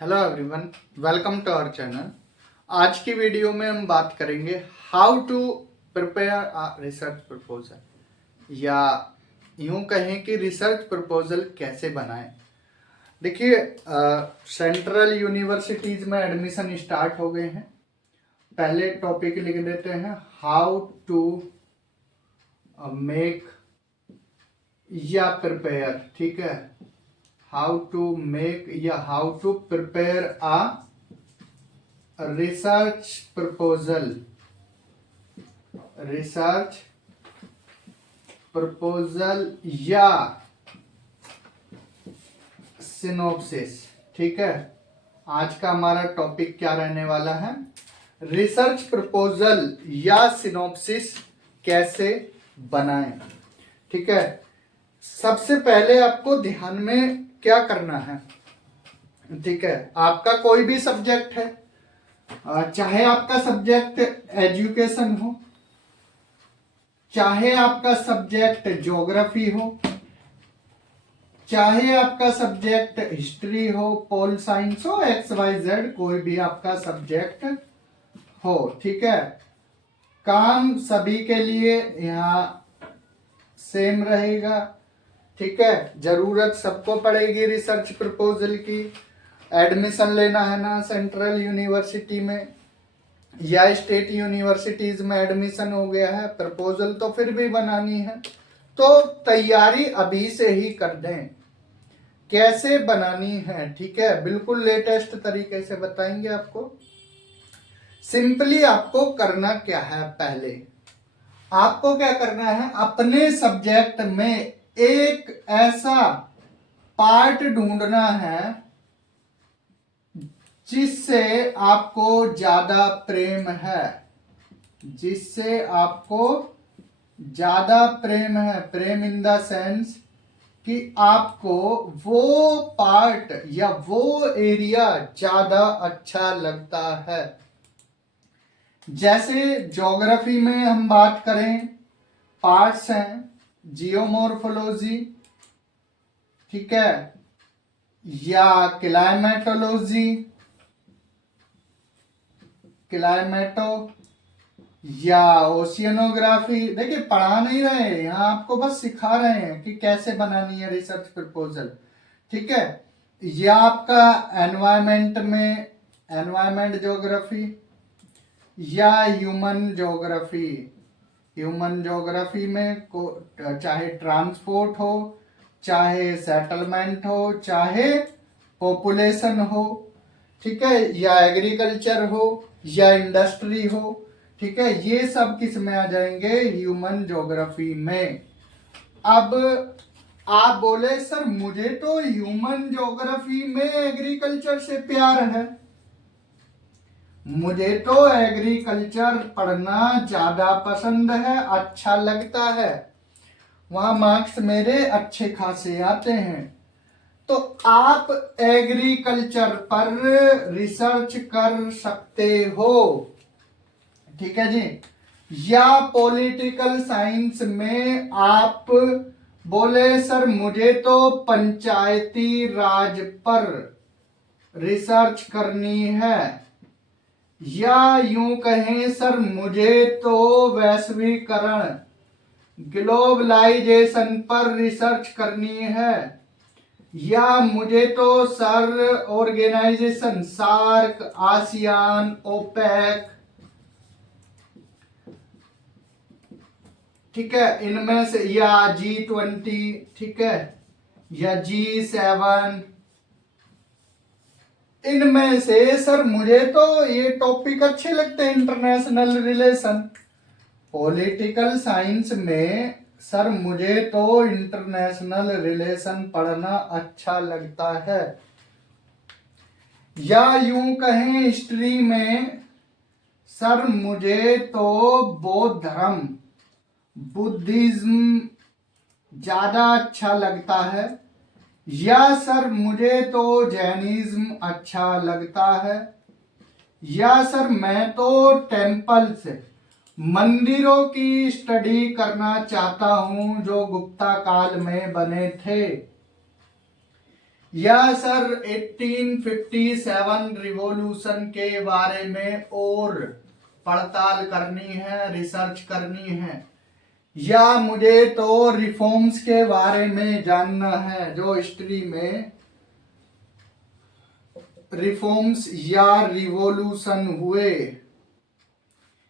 Hello everyone, welcome to our channel. आज की video में हम बात करेंगे how to prepare a research proposal, या यूं कहें कि रिसर्च प्रपोजल कैसे बनाएं। देखिए, सेंट्रल यूनिवर्सिटीज में एडमिशन स्टार्ट हो गए हैं। पहले टॉपिक लिख देते हैं, हाउ टू मेक या प्रिपेयर। ठीक है, हाउ टू मेक या how to prepare a research proposal या सिनोप्सिस। ठीक है, आज का हमारा टॉपिक क्या रहने वाला है, रिसर्च प्रपोजल या सिनोप्सिस कैसे बनाएं। ठीक है, सबसे पहले आपको ध्यान में क्या करना है। ठीक है, आपका कोई भी सब्जेक्ट है, चाहे आपका सब्जेक्ट एजुकेशन हो, चाहे आपका सब्जेक्ट ज्योग्राफी हो, चाहे आपका सब्जेक्ट हिस्ट्री हो, पोल साइंस हो, XYZ, कोई भी आपका सब्जेक्ट हो। ठीक है, काम सभी के लिए यहाँ सेम रहेगा। ठीक है, जरूरत सबको पड़ेगी रिसर्च प्रपोजल की। एडमिशन लेना है ना सेंट्रल यूनिवर्सिटी में या स्टेट यूनिवर्सिटीज में एडमिशन हो गया है, प्रपोजल तो फिर भी बनानी है। तो तैयारी अभी से ही कर दें। कैसे बनानी है, ठीक है, बिल्कुल लेटेस्ट तरीके से बताएंगे आपको। सिंपली आपको करना क्या है, पहले आपको क्या करना है, अपने सब्जेक्ट में एक ऐसा पार्ट ढूंढना है जिससे आपको ज्यादा प्रेम है, जिससे आपको ज्यादा प्रेम है। प्रेम इन द सेंस कि आपको वो पार्ट या वो एरिया ज्यादा अच्छा लगता है। जैसे ज्योग्राफी में हम बात करें, पार्ट्स हैं, जियोमॉर्फोलॉजी, ठीक है, या क्लाइमेटो या ओशियनोग्राफी। देखिए, पढ़ा नहीं रहे हैं यहाँ, आपको बस सिखा रहे हैं कि कैसे बनानी है रिसर्च प्रपोजल। ठीक है, या आपका एनवायरमेंट में एनवायरमेंट ज्योग्राफी या ह्यूमन ज्योग्राफी में चाहे ट्रांसपोर्ट हो, चाहे सेटलमेंट हो, चाहे पॉपुलेशन हो, ठीक है, या एग्रीकल्चर हो या इंडस्ट्री हो। ठीक है, ये सब किस में आ जाएंगे, ह्यूमन ज्योग्राफी में। अब आप बोले सर मुझे तो ह्यूमन ज्योग्राफी में एग्रीकल्चर से प्यार है, मुझे तो एग्रीकल्चर पढ़ना ज्यादा पसंद है, अच्छा लगता है, वहां मार्क्स मेरे अच्छे खासे आते हैं। तो आप एग्रीकल्चर पर रिसर्च कर सकते हो। ठीक है जी, या पॉलिटिकल साइंस में आप बोले सर मुझे तो पंचायती राज पर रिसर्च करनी है, या यूं कहें सर मुझे तो वैश्वीकरण ग्लोबलाइजेशन पर रिसर्च करनी है, या मुझे तो sir organisation SAARC, ASEAN, OPEC, ठीक है, इनमें से, या G20, ठीक है, या G7, इनमें से सर मुझे तो ये टॉपिक अच्छे लगते हैं, इंटरनेशनल रिलेशन। पॉलिटिकल साइंस में सर मुझे तो इंटरनेशनल रिलेशन पढ़ना अच्छा लगता है, या यूं कहें हिस्ट्री में सर मुझे तो बौद्ध धर्म, बुद्धिज्म ज्यादा अच्छा लगता है, या सर मुझे तो जैनिज्म अच्छा लगता है, या सर मैं तो टेम्पल्स, मंदिरों की स्टडी करना चाहता हूं जो गुप्ता काल में बने थे, या सर 1857 रिवॉल्यूशन के बारे में और पड़ताल करनी है, रिसर्च करनी है, या मुझे तो रिफॉर्म्स के बारे में जानना है, जो हिस्ट्री में रिफॉर्म्स या रिवॉल्यूशन हुए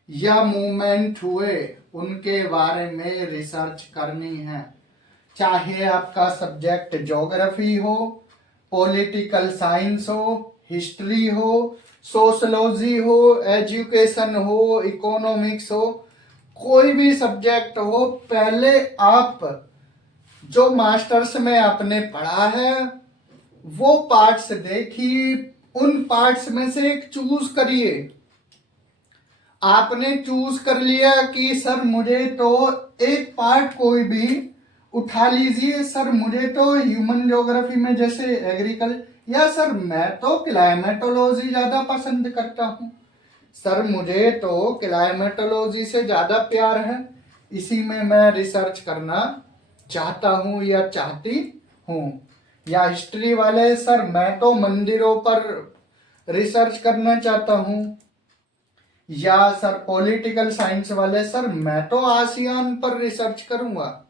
या मूवमेंट हुए उनके बारे में रिसर्च करनी है। चाहे आपका सब्जेक्ट ज्योग्राफी हो, पॉलिटिकल साइंस हो, हिस्ट्री हो, सोशलॉजी हो, एजुकेशन हो, इकोनॉमिक्स हो, कोई भी सब्जेक्ट हो, पहले आप जो मास्टर्स में आपने पढ़ा है वो पार्ट्स देखिए, उन पार्ट्स में से एक चूज करिए। आपने चूज कर लिया कि सर मुझे तो एक पार्ट कोई भी उठा लीजिए, सर मुझे तो ह्यूमन ज्योग्राफी में जैसे एग्रीकल्चर, या सर मैं तो क्लाइमेटोलॉजी ज्यादा पसंद करता हूं, सर मुझे तो क्लाइमेटोलॉजी से ज्यादा प्यार है, इसी में मैं रिसर्च करना चाहता हूं या चाहती हूं। या हिस्ट्री वाले, सर मैं तो मंदिरों पर रिसर्च करना चाहता हूं। या सर पॉलिटिकल साइंस वाले, सर मैं तो आसियान पर रिसर्च करूंगा,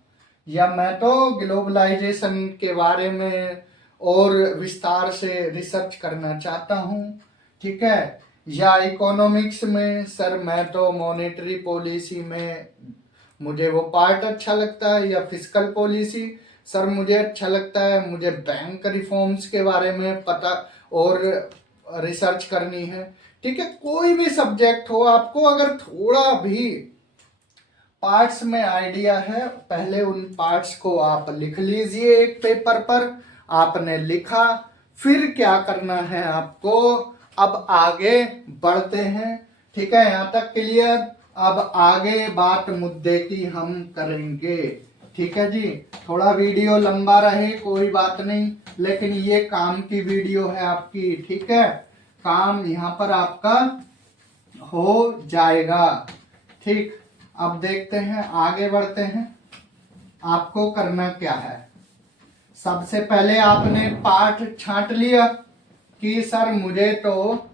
या मैं तो ग्लोबलाइजेशन के बारे में और विस्तार से रिसर्च करना चाहता हूं, ठीक है। या इकोनॉमिक्स में, सर मैं तो मॉनेटरी पॉलिसी में मुझे वो पार्ट अच्छा लगता है, या फिस्कल पॉलिसी सर मुझे अच्छा लगता है, मुझे बैंक रिफॉर्म्स के बारे में पता और रिसर्च करनी है, ठीक है। कोई भी सब्जेक्ट हो, आपको अगर थोड़ा भी पार्ट्स में आइडिया है, पहले उन पार्ट्स को आप लिख लीजिए एक पेपर पर। आपने लिखा, फिर क्या करना है आपको, अब आगे बढ़ते हैं, ठीक है। यहां तक क्लियर। अब आगे बात मुद्दे की हम करेंगे, ठीक है जी। थोड़ा वीडियो लंबा रहे कोई बात नहीं, लेकिन ये काम की वीडियो है आपकी, ठीक है। काम यहाँ पर आपका हो जाएगा, ठीक। अब देखते हैं, आगे बढ़ते हैं। आपको करना क्या है, सबसे पहले आपने पाठ छांट लिया कि सर मुझे तो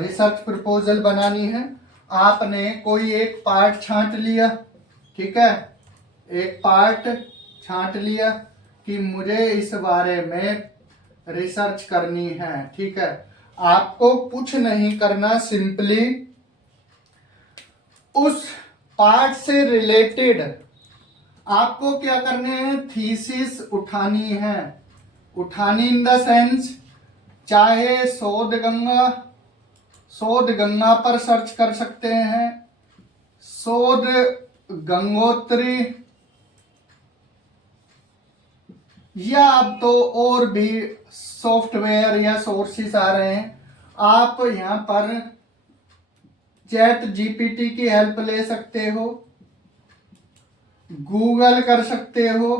रिसर्च प्रपोजल बनानी है। आपने कोई एक पार्ट छांट लिया, ठीक है, एक पार्ट छांट लिया कि मुझे इस बारे में रिसर्च करनी है, ठीक है। आपको कुछ नहीं करना, सिंपली उस पार्ट से रिलेटेड आपको क्या करने हैं, थीसिस उठानी है। उठानी इन द सेंस, चाहे शोध गंगा पर सर्च कर सकते हैं, शोध गंगोत्री, या अब तो और भी सॉफ्टवेयर या सोर्सेस आ रहे हैं, आप यहां पर चैट जीपीटी की हेल्प ले सकते हो, गूगल कर सकते हो,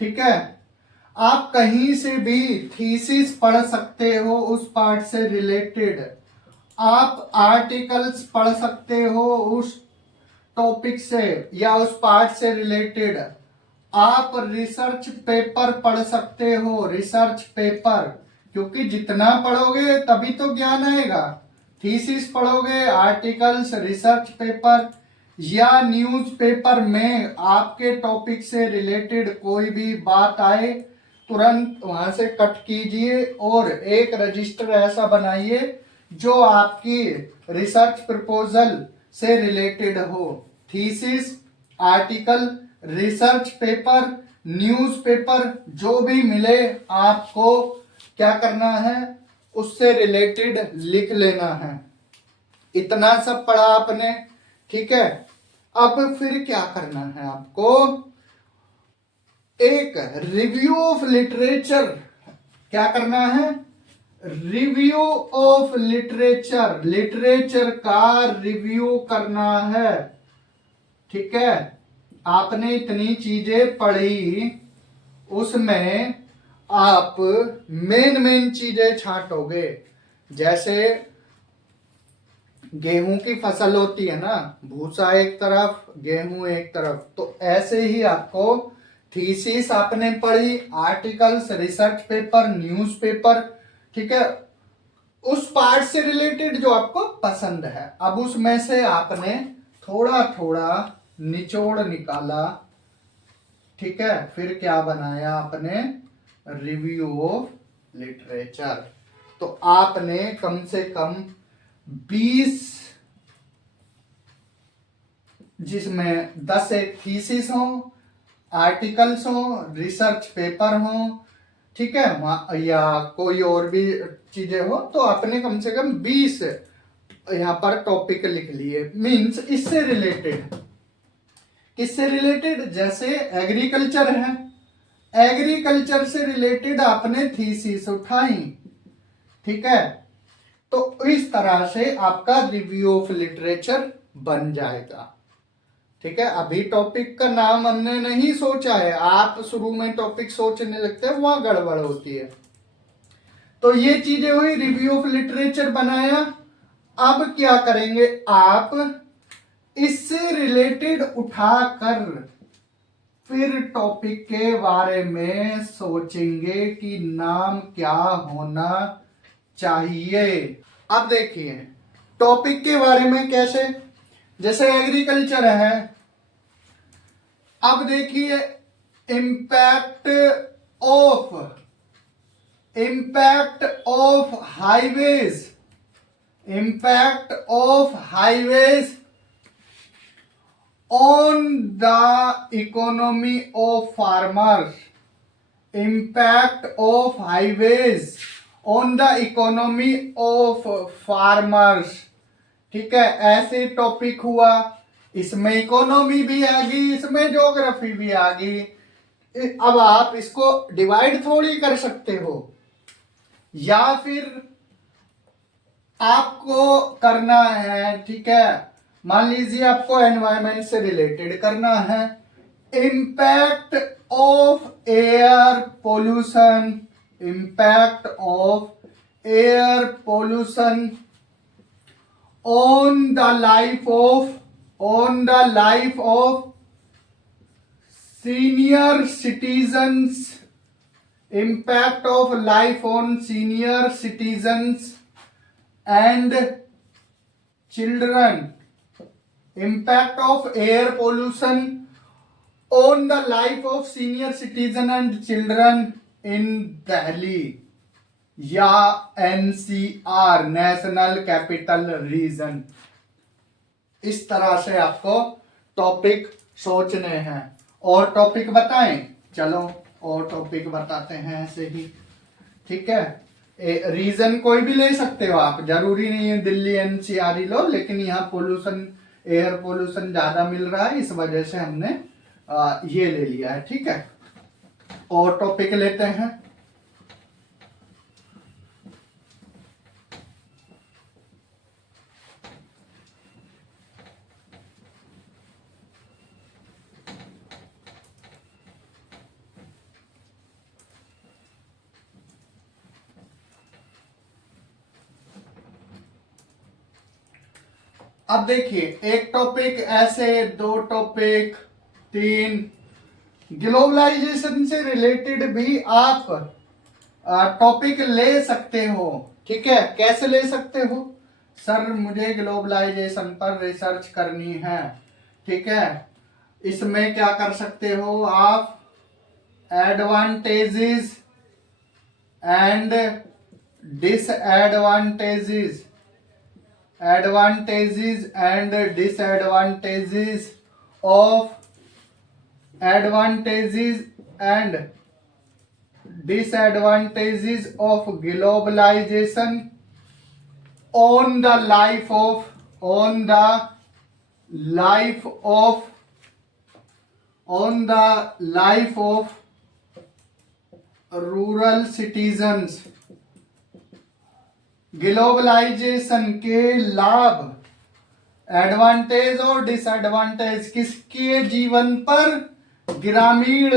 ठीक है। आप कहीं से भी थीसिस पढ़ सकते हो उस पार्ट से रिलेटेड, आप आर्टिकल्स पढ़ सकते हो उस टॉपिक से या उस पार्ट से रिलेटेड, आप रिसर्च पेपर पढ़ सकते हो, रिसर्च पेपर, क्योंकि जितना पढ़ोगे तभी तो ज्ञान आएगा। थीसिस पढ़ोगे, आर्टिकल्स, रिसर्च पेपर या न्यूज़पेपर में आपके टॉपिक से रिलेटेड कोई भी बात आए, तुरंत वहां से कट कीजिए और एक रजिस्टर ऐसा बनाइए जो आपकी रिसर्च प्रपोजल से रिलेटेड हो। Thesis, article, research paper, newspaper, जो भी मिले आपको क्या करना है, उससे रिलेटेड लिख लेना है। इतना सब पढ़ा आपने, ठीक है। अब फिर क्या करना है आपको, एक रिव्यू ऑफ लिटरेचर, क्या करना है, रिव्यू ऑफ लिटरेचर, लिटरेचर का रिव्यू करना है, ठीक है। आपने इतनी चीजें पढ़ी, उसमें आप मेन चीजें छांटोगे, जैसे गेहूं की फसल होती है ना, भूसा एक तरफ गेहूं एक तरफ, तो ऐसे ही आपको थीसिस आपने पढ़ी, आर्टिकल्स, रिसर्च पेपर, न्यूज़पेपर, ठीक है, उस पार्ट से रिलेटेड जो आपको पसंद है। अब उसमें से आपने थोड़ा थोड़ा निचोड़ निकाला, ठीक है, फिर क्या बनाया आपने, रिव्यू ऑफ लिटरेचर। तो आपने कम से कम 20, जिसमें 10 एक थीसिस हो, आर्टिकल्स हो, रिसर्च पेपर हो, ठीक है, या कोई और भी चीजें हो, तो आपने कम से कम 20 यहाँ पर टॉपिक लिख लिए। मींस इससे रिलेटेड, किससे रिलेटेड, जैसे एग्रीकल्चर है, एग्रीकल्चर से रिलेटेड आपने थीसिस उठाई, ठीक है, तो इस तरह से आपका रिव्यू ऑफ लिटरेचर बन जाएगा। ठीक है, अभी टॉपिक का नाम हमने नहीं सोचा है, आप शुरू में टॉपिक सोचने लगते हैं, वहां गड़बड़ होती है। तो ये चीजें हुई, रिव्यू ऑफ लिटरेचर बनाया। अब क्या करेंगे, आप इससे रिलेटेड उठाकर फिर टॉपिक के बारे में सोचेंगे कि नाम क्या होना चाहिए। अब देखिए टॉपिक के बारे में कैसे, जैसे एग्रीकल्चर है, अब देखिए impact of highways, impact of highways on the economy of farmers, impact of highways on the economy of farmers, ठीक है, ऐसे टॉपिक हुआ। इसमें इकोनॉमी भी आ गई, इसमें ज्योग्राफी भी आ गई। अब आप इसको डिवाइड थोड़ी कर सकते हो, या फिर आपको करना है, ठीक है, मान लीजिए आपको एनवायरमेंट से रिलेटेड करना है, impact of air pollution, impact of air pollution on the life of senior citizens, impact of life on senior citizens and children, impact of air pollution on the life of senior citizen and children in Delhi या NCR, national capital region. इस तरह से आपको topic सोचने हैं। और topic बताएं, चलो और टॉपिक बताते हैं ऐसे ही, ठीक है, रीजन कोई भी ले सकते हो आप, जरूरी नहीं है दिल्ली एनसीआर ही लो, लेकिन यहाँ पोल्यूशन, एयर पोल्यूशन ज्यादा मिल रहा है, इस वजह से हमने ये ले लिया है, ठीक है। और टॉपिक लेते हैं, अब देखिए एक टॉपिक ऐसे, दो टॉपिक, तीन, ग्लोबलाइजेशन से रिलेटेड भी आप टॉपिक ले सकते हो, ठीक है। कैसे ले सकते हो, सर मुझे ग्लोबलाइजेशन पर रिसर्च करनी है, ठीक है, इसमें क्या कर सकते हो आप, advantages and disadvantages, advantages and disadvantages of, advantages and disadvantages of globalization on the life of, on the life of, on the life of rural citizens। Globalisation के लाभ, एडवांटेज और डिसएडवांटेज किसके जीवन पर, ग्रामीण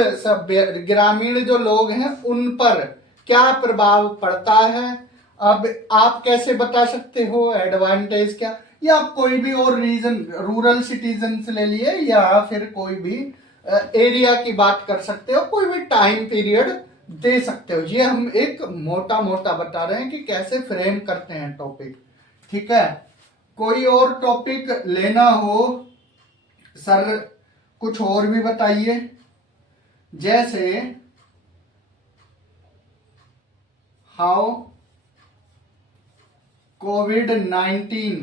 जो लोग हैं उन पर क्या प्रभाव पड़ता है। अब आप कैसे बता सकते हो एडवांटेज क्या, या कोई भी और रीजन, रूरल सिटीजन्स ले लिए, या फिर कोई भी एरिया की बात कर सकते हो, कोई भी टाइम पीरियड दे सकते हो। ये हम एक मोटा मोटा बता रहे हैं कि कैसे फ्रेम करते हैं टॉपिक, ठीक है। कोई और टॉपिक लेना हो सर, कुछ और भी बताइए। जैसे how COVID-19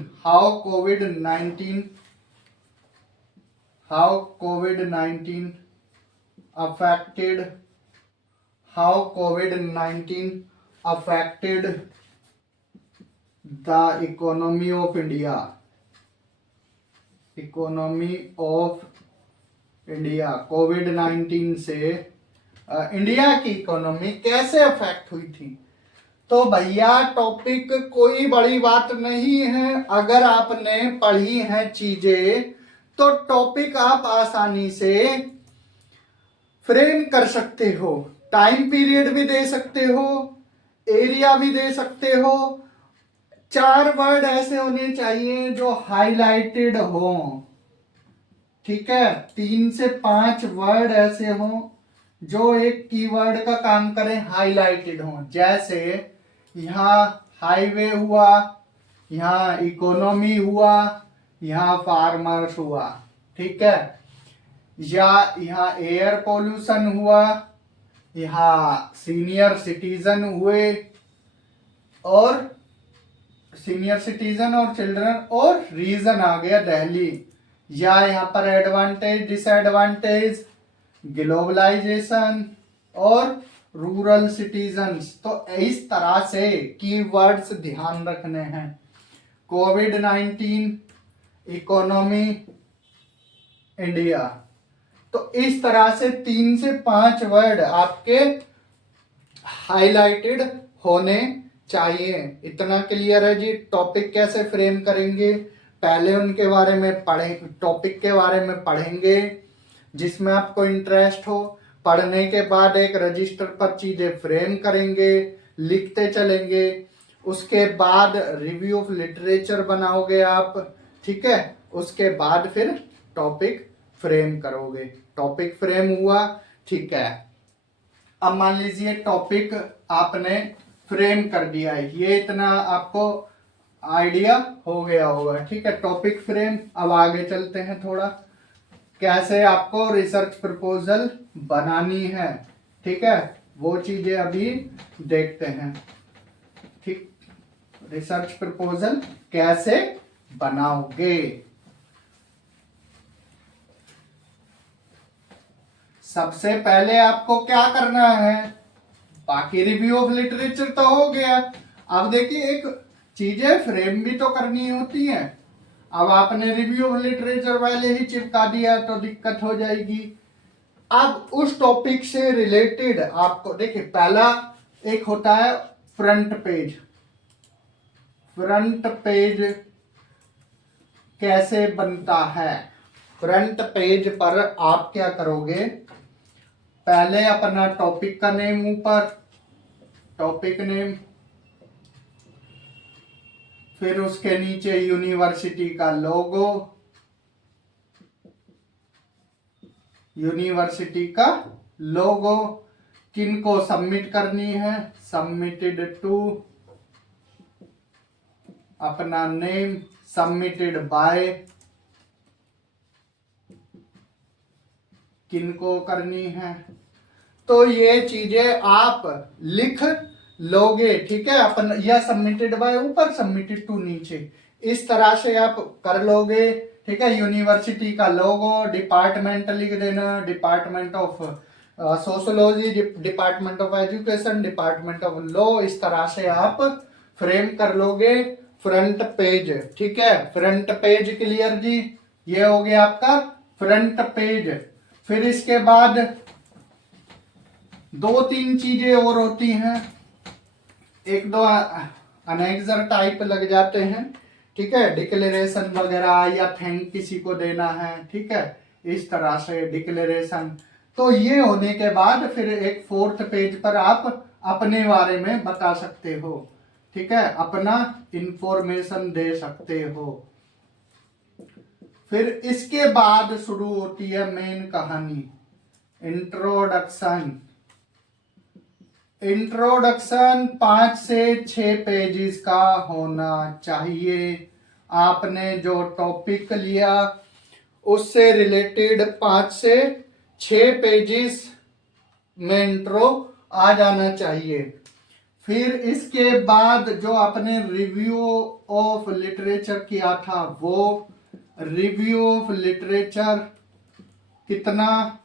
affected the economy of India, COVID-19 से इंडिया की इकोनॉमी कैसे अफेक्ट हुई थी। तो भैया टॉपिक कोई बड़ी बात नहीं है, अगर आपने पढ़ी है चीजें तो टॉपिक आप आसानी से फ्रेम कर सकते हो। टाइम पीरियड भी दे सकते हो, एरिया भी दे सकते हो। 4 वर्ड ऐसे होने चाहिए जो हाईलाइटेड हो, ठीक है। 3 से 5 वर्ड ऐसे हो जो एक कीवर्ड का काम करें, हाईलाइटेड हो। जैसे यहाँ हाईवे हुआ, यहाँ इकोनॉमी हुआ, यहाँ फार्मर्स हुआ, ठीक है। या यहाँ एयर पोल्यूशन हुआ, यहाँ सीनियर सिटीजन हुए, और सीनियर सिटीजन और चिल्ड्रन, और रीजन आ गया दिल्ली। या यहाँ पर एडवांटेज डिसएडवांटेज, ग्लोबलाइजेशन और रूरल सिटीजन्स। तो इस तरह से कीवर्ड्स ध्यान रखने हैं। COVID-19, economy, India. तो इस तरह से 3 से 5 वर्ड आपके हाईलाइटेड होने चाहिए। इतना क्लियर है जी। टॉपिक कैसे फ्रेम करेंगे, पहले उनके बारे में पढ़ें, टॉपिक के बारे में पढ़ेंगे जिसमें आपको इंटरेस्ट हो। पढ़ने के बाद एक रजिस्टर पर चीजें फ्रेम करेंगे, लिखते चलेंगे। उसके बाद रिव्यू ऑफ लिटरेचर बनाओगे आप, ठीक है। उसके बाद फिर टॉपिक फ्रेम करोगे। टॉपिक फ्रेम हुआ, ठीक है। अब मान लीजिए टॉपिक आपने फ्रेम कर दिया है, ये इतना आपको आइडिया हो गया होगा, ठीक है। Topic frame. अब आगे चलते हैं थोड़ा, कैसे आपको रिसर्च प्रपोजल बनानी है, ठीक है। वो चीजें अभी देखते हैं, ठीक। रिसर्च प्रपोजल कैसे बनाओगे। सबसे पहले आपको क्या करना है, बाकी रिव्यू ऑफ लिटरेचर तो हो गया। अब देखिए एक चीजें फ्रेम भी तो करनी होती है। अब आपने रिव्यू ऑफ लिटरेचर वाले ही चिपका दिया तो दिक्कत हो जाएगी। अब उस टॉपिक से रिलेटेड आपको देखिए, पहला एक होता है फ्रंट पेज। फ्रंट पेज कैसे बनता है। फ्रंट पेज पर आप क्या करोगे, पहले अपना टॉपिक का नेम ऊपर, टॉपिक नेम, फिर उसके नीचे यूनिवर्सिटी का लोगो, यूनिवर्सिटी का लोगो। किनको सबमिट करनी है, सबमिटेड टू, अपना नेम, सबमिटेड बाय, किनको करनी है। तो ये चीजें आप लिख लोगे, ठीक है। अपन या सबमिटेड बाय ऊपर, सबमिटेड टू नीचे, इस तरह से आप कर लोगे, ठीक है। यूनिवर्सिटी का लोगो, डिपार्टमेंट लिख देना, department of sociology, department of education, department of law. इस तरह से आप फ्रेम कर लोगे फ्रंट पेज, ठीक है। फ्रंट पेज क्लियर जी, ये हो गया आपका फ्रंट पेज। फिर इसके बाद 2-3 चीजें और होती हैं, 1-2 अनेक्सर टाइप लग जाते हैं, ठीक है। डिक्लेरेशन वगैरह या थैंक किसी को देना है, ठीक है, इस तरह से डिक्लेरेशन। तो ये होने के बाद फिर एक 4th पेज पर आप अपने बारे में बता सकते हो, ठीक है, अपना इंफॉर्मेशन दे सकते हो। फिर इसके बाद शुरू होती है मेन कहानी, इंट्रोडक्शन। इंट्रोडक्शन 5 से 6 पेजेस का होना चाहिए। आपने जो टॉपिक लिया उससे रिलेटेड 5 से 6 पेजेस में इंट्रो आ जाना चाहिए। फिर इसके बाद जो आपने रिव्यू ऑफ लिटरेचर किया था, वो रिव्यू ऑफ लिटरेचर कितना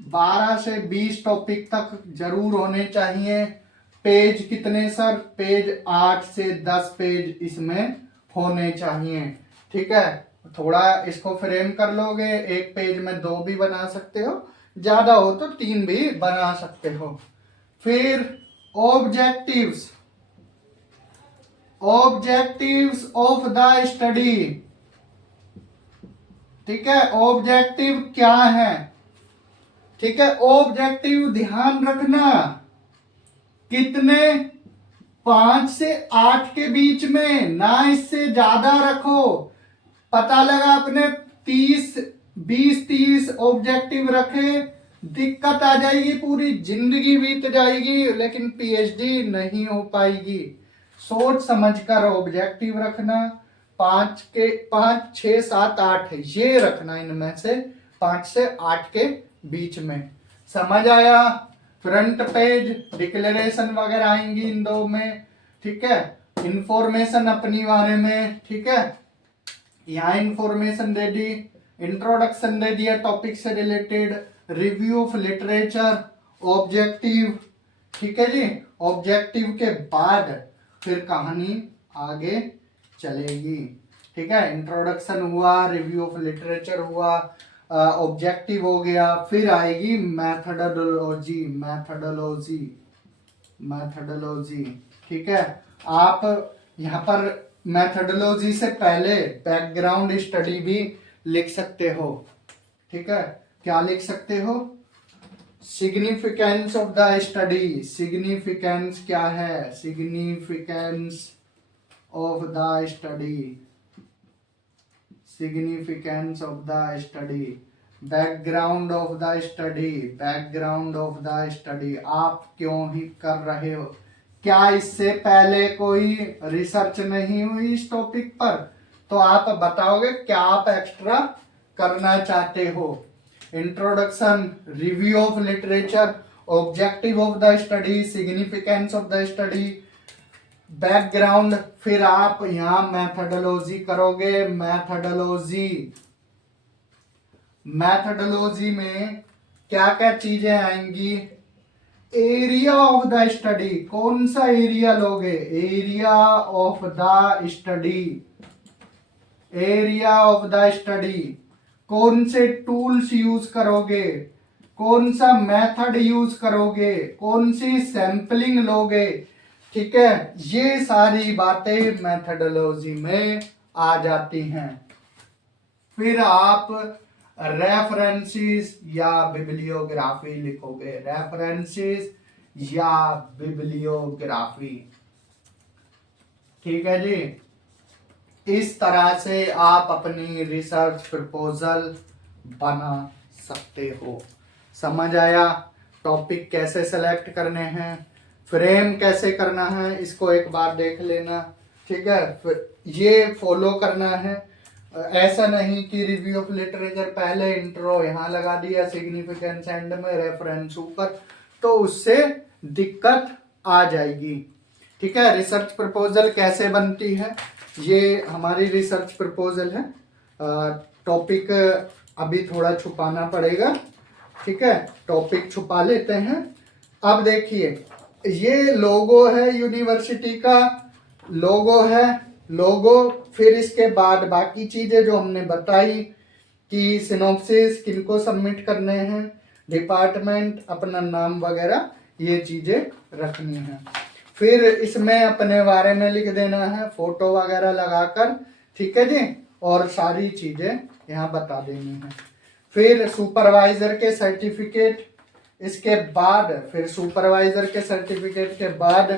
12 से 20 टॉपिक तक जरूर होने चाहिए। पेज कितने सर? पेज 8 से 10 पेज इसमें होने चाहिए। ठीक है, थोड़ा इसको फ्रेम कर लोगे, एक पेज में 2 भी बना सकते हो, ज्यादा हो तो 3 भी बना सकते हो। फिर objectives, objectives of the study. ठीक है, ऑब्जेक्टिव क्या है? ठीक है, ऑब्जेक्टिव ध्यान रखना कितने, 5 से 8 के बीच में, ना इससे ज्यादा रखो। पता लगा आपने 20-30 ऑब्जेक्टिव रखे, दिक्कत आ जाएगी, पूरी जिंदगी बीत जाएगी, लेकिन पीएचडी नहीं हो पाएगी। सोच समझकर ऑब्जेक्टिव रखना। 5 6 7 8 ये रखना, इनमें से 5 से 8 के बीच में। समझ आया? फ्रंट पेज डिक्लेरेशन वगैरह आएंगी इन 2 में। ठीक है, इंफॉर्मेशन अपनी बारे में। ठीक है, यहाँ इंफॉर्मेशन दे दी, इंट्रोडक्शन दे दिया टॉपिक से related, review of literature, objective. ठीक है जी, ऑब्जेक्टिव के बाद फिर कहानी आगे चलेगी। ठीक है, इंट्रोडक्शन हुआ, रिव्यू ऑफ लिटरेचर हुआ, ऑब्जेक्टिव हो गया, फिर आएगी मैथडोलॉजी। Methodology, methodology. ठीक है, आप यहाँ पर मैथडोलॉजी से पहले बैकग्राउंड स्टडी भी लिख सकते हो। ठीक है, क्या लिख सकते हो? Significance of the study. Significance क्या है? Significance of the study, significance of the study, background of the study, background of the study. आप क्यों ही कर रहे हो? क्या इससे पहले कोई रिसर्च नहीं हुई इस टॉपिक पर? तो आप बताओगे क्या आप एक्स्ट्रा करना चाहते हो। Introduction, review of literature, objective of the study, significance of the study, background, फिर आप यहां मैथडोलॉजी करोगे। मैथडोलॉजी, मैथडोलॉजी में क्या क्या चीजें आएंगी? एरिया ऑफ द स्टडी, कौन सा एरिया लोगे? Area of the study, area of the study, कौन से टूल्स यूज करोगे, कौन सा मेथड यूज करोगे, कौन सी सैंपलिंग लोगे। ठीक है, ये सारी बातें मेथडोलॉजी में आ जाती हैं। फिर आप रेफरेंसेस या बिब्लियोग्राफी लिखोगे। रेफरेंसेस या बिब्लियोग्राफी। ठीक है जी, इस तरह से आप अपनी रिसर्च प्रपोजल बना सकते हो। समझ आया? टॉपिक कैसे सेलेक्ट करने हैं, फ्रेम कैसे करना है, इसको एक बार देख लेना। ठीक है, फिर ये फॉलो करना है। ऐसा नहीं कि रिव्यू ऑफ लिटरेचर पहले, इंट्रो यहाँ लगा दिया, सिग्निफिकेंस एंड में, रेफरेंस ऊपर, तो उससे दिक्कत आ जाएगी। ठीक है, रिसर्च प्रपोजल कैसे बनती है? ये हमारी रिसर्च प्रपोजल है। टॉपिक अभी थोड़ा छुपाना पड़ेगा। ठीक है, टॉपिक छुपा लेते हैं। अब देखिए, ये लोगो है यूनिवर्सिटी का, लोगो है, लोगो। फिर इसके बाद बाकी चीजें जो हमने बताई कि सिनॉप्सिस किनको सबमिट करने हैं, डिपार्टमेंट, अपना नाम वगैरह, ये चीजें रखनी है। फिर इसमें अपने बारे में लिख देना है, फोटो वगैरह लगाकर। ठीक है जी, और सारी चीजें यहाँ बता देनी है। फिर सुपरवाइजर के सर्टिफिकेट, इसके बाद फिर सुपरवाइजर के सर्टिफिकेट के बाद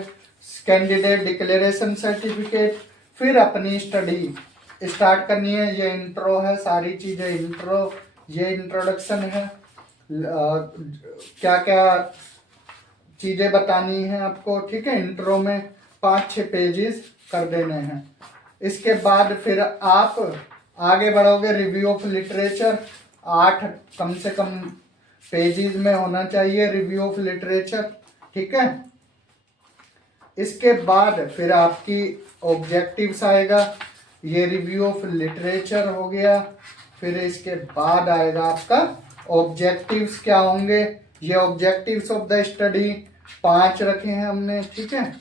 कैंडिडेट डिक्लेरेशन सर्टिफिकेट, फिर अपनी स्टडी। स्टार्ट करनी है। ये इंट्रो है, सारी चीजें इंट्रो, ये इंट्रोडक्शन है, क्या क्या चीजें बतानी है आपको, ठीक है। इंट्रो में 5-6 पेजेस कर देने हैं। इसके बाद फिर आप आगे बढ़ोगे। रिव्यू ऑफ लिटरेचर 8 कम से कम पेजेस में होना चाहिए रिव्यू ऑफ लिटरेचर, ठीक है। इसके बाद फिर आपकी ऑब्जेक्टिव्स आएगा। ये रिव्यू ऑफ लिटरेचर हो गया। फिर इसके बाद आएगा आपका ऑब्जेक्टिव्स क्या होंगे। ये ऑब्जेक्टिव्स ऑफ द स्टडी 5 रखे हैं हमने, ठीक है।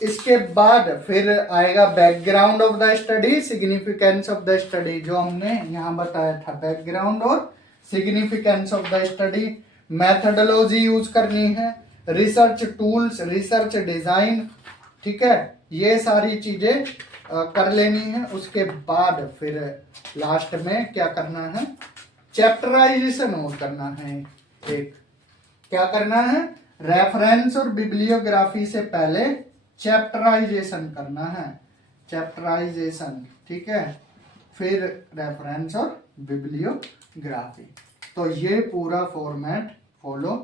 इसके बाद फिर आएगा background of the study, significance of the study, जो हमने यहाँ बताया था, बैकग्राउंड और significance of the study. Methodology use करनी है, रिसर्च टूल्स, रिसर्च डिजाइन, ठीक है। ये सारी चीजें कर लेनी है। उसके बाद फिर लास्ट में क्या करना है, चैप्टराइजेशन और करना है। एक क्या करना है, रेफरेंस और बिब्लियोग्राफी से पहले चैप्टराइजेशन करना है, चैप्टराइजेशन, ठीक है। फिर रेफरेंस और बिब्लियोग्राफी। तो ये पूरा फॉर्मेट फॉलो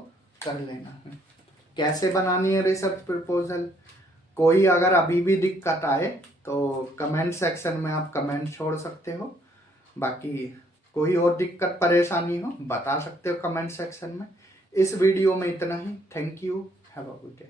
कर लेना है। कैसे बनानी है रिसर्च प्रपोजल, कोई अगर अभी भी दिक्कत आए तो कमेंट सेक्शन में आप कमेंट छोड़ सकते हो। बाकी कोई और दिक्कत परेशानी हो बता सकते हो कमेंट सेक्शन में। इस वीडियो में इतना ही। Thank you, have a good day.